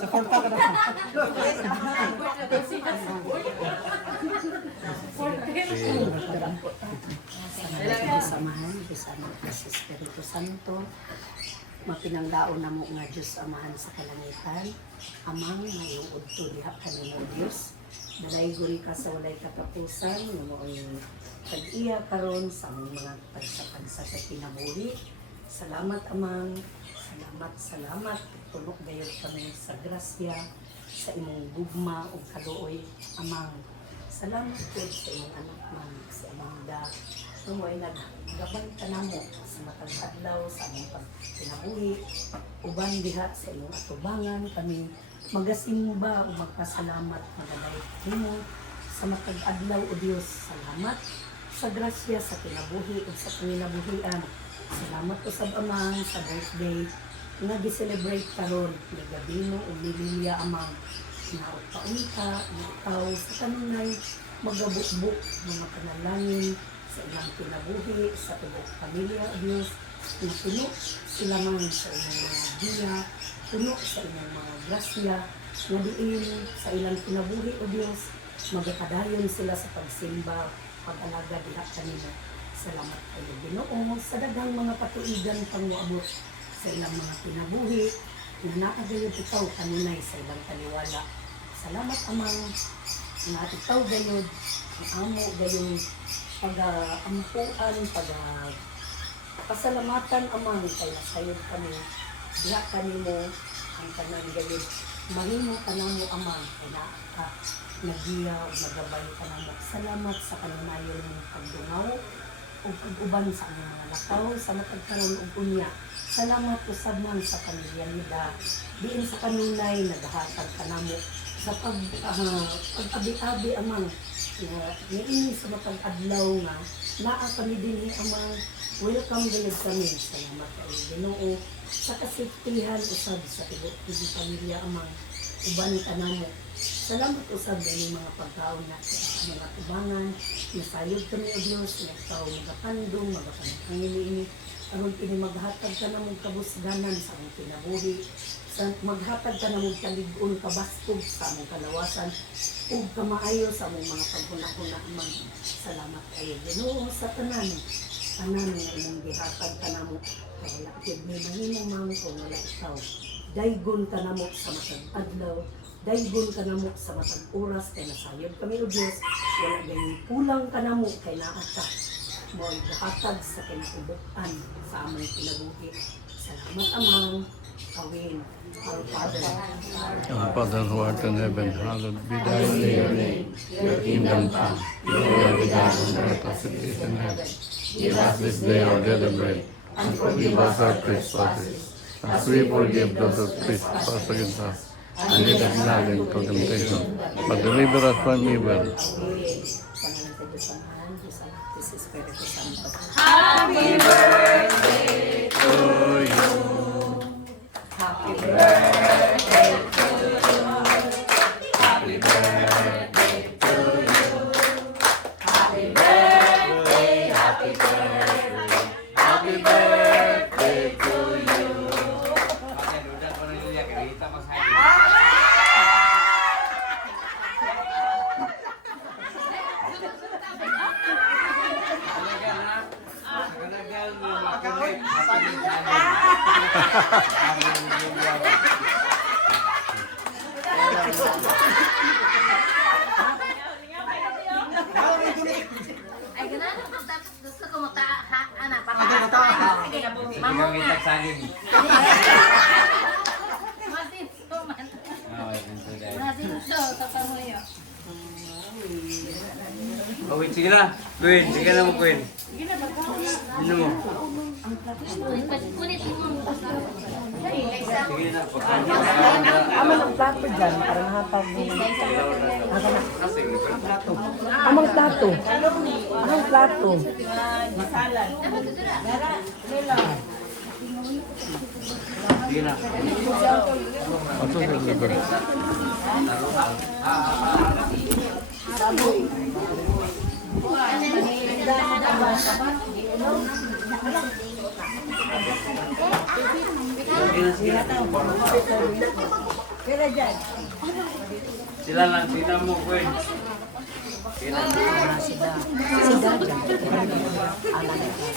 Suporta ka na. Samahan, Bisano kasi Espiritu Santo, mapinanglaon na mo nga Diyos amahan sa kalangitan, amang mayuod to diha kanino Diyos, dalaygon ka sa walay katapusan, mooy pag-iya karon sa among mga pagsapagsa sa kinabuhi. Salamat amang, salamat, tulok gayud kami sa grasya, sa imong gugma o kaluoy amang. Salamat po sa imong anak man, si Amanda, mo ay naggabay ka namo sa matag adlaw sa among pagkinabuhi, uban diha sa imong atubangan kami magasin mo ba o magpasalamat magalay nimo sa matag adlaw o Dios. Salamat sa grasya sa kinabuhi o sa kinabuhian. Salamat po sa amang sa birthday nga gi-celebrate karon ni Gabino o ni Lilia amang naot paunta ikaw sa kanunay magabukbuk mga panalangin sa ilang kinabuhi, sa tubok pamilya o Diyos, na puno sila man sa ilang mga diya, puno sa ilang mga grasya, na diin sa ilang kinabuhi o Diyos, magkadayon sila sa pagsimba, pag-alaga diha kanina. Salamat kayo Ginoo sa daghang mga patuigan pangwaabot sa ilang mga kinabuhi, na naagayod ikaw kanunay sa ilang kaniwala. Salamat amang na ikaw gayod, amo gayong pag-ampuan, pasalamatan amang kay nasayod kami diha kanimo ang tanan gayud mahimo kanamo amang kay naa ka nagiya ug nagabay kanamo. Salamat sa kanunayon mong pagdungaw ug pag-uban sa among mga lakaw sa matag karon ug unya. Salamat usab man sa pamilya nila diin sa kanunay nagahatag kanamo sa pag-abi-abi amang niini sa matag adlaw nga naa kami dinhi amang welcome gayud kami. Salamat kayo Ginoo sa kasiptihan usab sa tibok pamilya amang uban kanamo. Salamat usab din mga pagkaon na sa mga tubangan nasayod kami o Diyos na ikaw magapandong magapanangini aron kini maghatag ka na mong kabusganan sa among kinabuhi, sa maghatag ka na mong kalig-on kabastog sa among kalawasan ug kamaayo sa among mga paghuna-huna amang. Salamat kayo Ginoo sa tanan nga imong gihatag ka namo kay wala gid may mahimong mang kung wala ikaw. Daygon ka namo sa matag adlaw, daygon ka namo sa matag oras kay nasayod kami o Diyos, wala gayud kulang ka namo kay naa ka mo gihatag sa kinatibuk-an sa among kinabuhi. Salamat amang kawin. Our Father who art in heaven, hallowed be thy name. Your kingdom come, your will be done on earth as it is in heaven. Give us this day our daily bread, and forgive us our trespasses, as we forgive those who trespass against us. And lead us not into temptation, but deliver us from evil. Happy birthday to you. Happy birthday to you. Happy birthday to you. Happy birthday, happy birthday, happy birthday to you. Ay, ganun. Gusto ko anak, pataas. Sige, mamo nga. Masinso man. Masinso, tapamuyo. Queen, sige na. Queen, sige na mo, Queen. Ano mo? Kunit mo. Sige na. Aman ang plato dyan para nahatag mo. Amang plato. Amang plato. Sige na. Ato sa liber. Sila lang, sila mo, Queen. Sila. Sida dyan. Alam niya.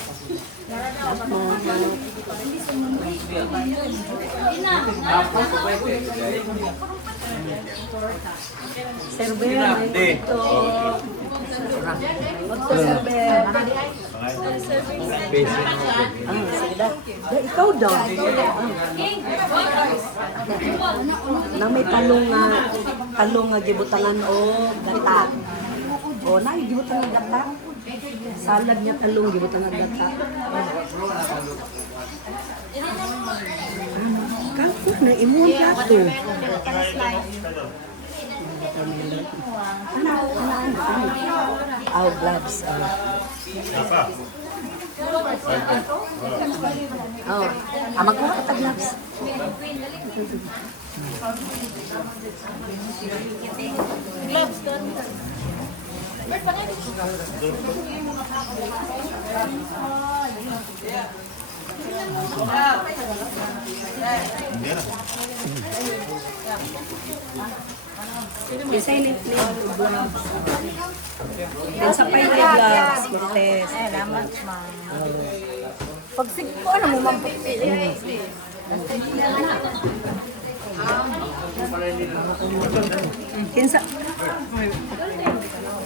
Tapos, pwede. Server, Hindi. server. Basic. Sige daw. Ikaw daw. Na may talong nga gibutangan o gata. O na gibutangan gata. Salad niya talong gibutangan gata. Kako na imon to. Ano? Gloves. Oh, magkuha ka ta gloves. Design it gloves. Yan sa pay gloves, Cortez. Salamat, ma'am. Pag sigpo, ano mo, ma'am? Kinsa?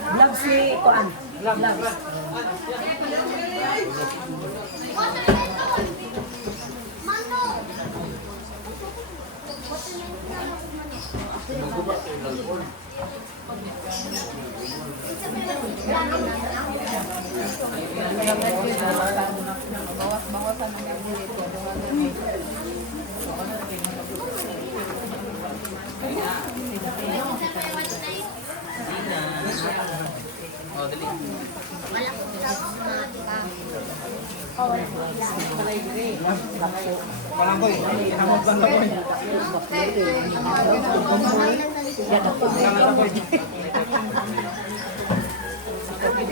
Gloves si Kuan. Gloves.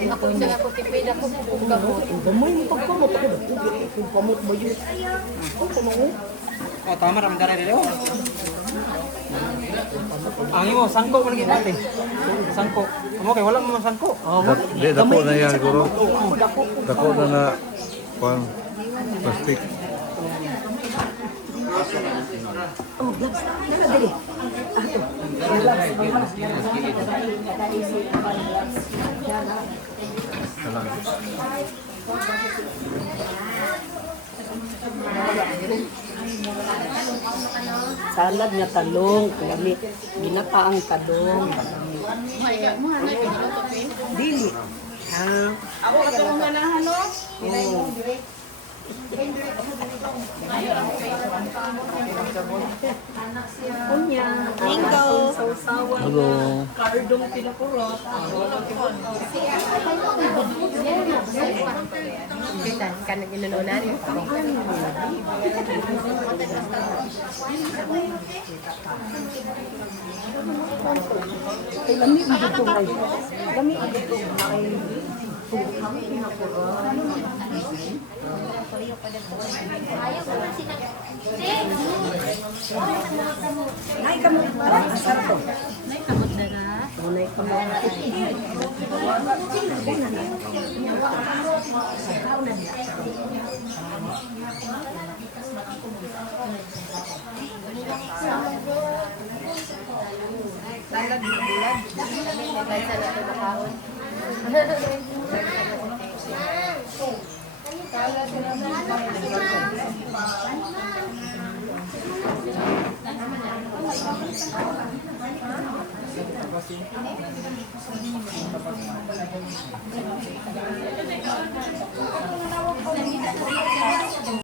Ako hindi ako tipid ako kung gamot. Gamoy mo pagkamot ako. Pagkamot mo yun. Oh, tama ramang dari dito. Ang imo sangko man gyud pati. Sangko. Amo kay wala mo sangko. Di dako na yan, guro. Dako na na. Kuan. Plastic. Oh, gloves. Dala dali. Salad nga talong, kami ginataang talong. Dili. Ako katulong nga na, no? Kunya. Bingo. Sausawan. Hello. Kardong pinapurot. Kita, kanang inununan. Kay lami ang dito ay. Lami ang dito ay. Kami pinapurot. Nay kamu asar to. May kamot na ka. Nay kamu.